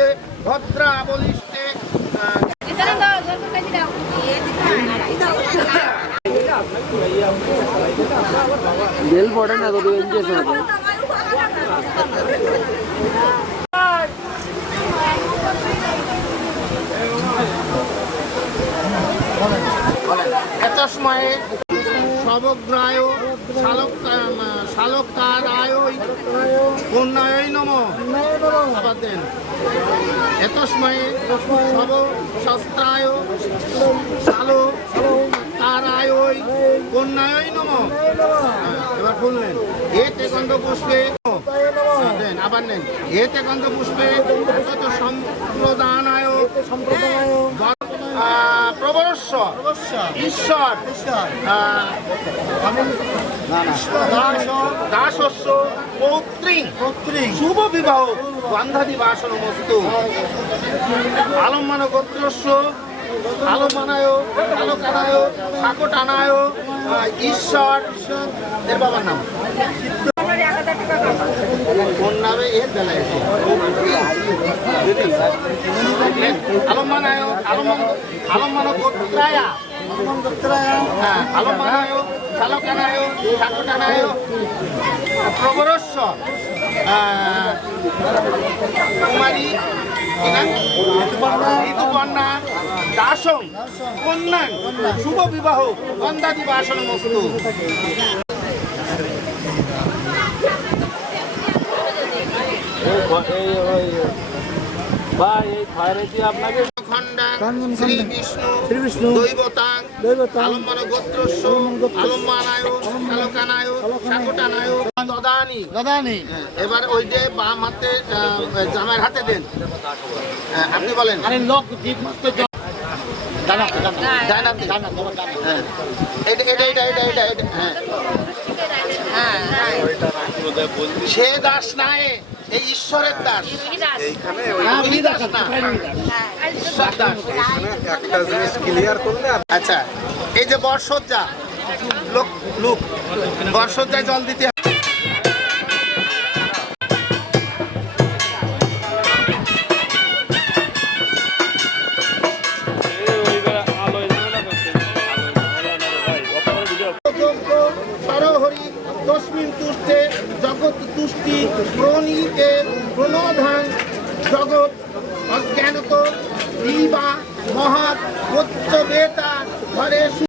বলিতে ভদ্রা বলিষ্ঠে আহ, এখানে দাও ঝলকা কাজি দাও বেল পড়ে না তো বেঞ্চ আছে। এতসময়ে সবগ্রায় শালক শালকারায় কন্যায় নম। আবার দেন। এতসময়ে সব শস্ত্রায় শালো তারায় কন্যায় নম। হ্যাঁ, এবার বললেন এতে গন্ধ পুষ্পে হ্যাঁ, দেন আবার নেন। এতে গন্ধ পুষ্পে সম্প্রদানায় আহ, প্রবরস্ব ঈশ্বর। দাসস্য পৌত্রী। শুভ বিবাহ গন্ধাদি বাসন মস্তু আলম্মান গোত্রস্য আলম্মানায় আলোকানায় ঠাকুটানায় ঈশ্বর। এর বাবার নাম। কোন নামে এর বেলায় আলম্মানায় গোত্রায়া হ্যাঁ আলম্মানায় চালকানায় ঠাকুটানায় প্রবরস্য কুমারী ঋতুপর্ণা দাসং কন্যাং শুভ বিবাহ বাসন ভাই এই আপনাকে এবার ওই যে বাম হাতে হাতে দেন। হ্যাঁ, আপনি বলেন। আরে লোক হ্যাঁ হ্যাঁ। সে দাস নাই। এই ঈশ্বরের দাস। এইখানে উনি দাস না। ঈশ্বর দাস। একটা জিনিস ক্লিয়ার করলে আচ্ছা এই যে বর্ষজ্জা লোক লোক বর্ষজ্জায় জল দিতে জগৎ তুষ্টি প্রণীতে প্রণোধান। জগৎ অজ্ঞানত দিবা মহৎ বেতা ঘরে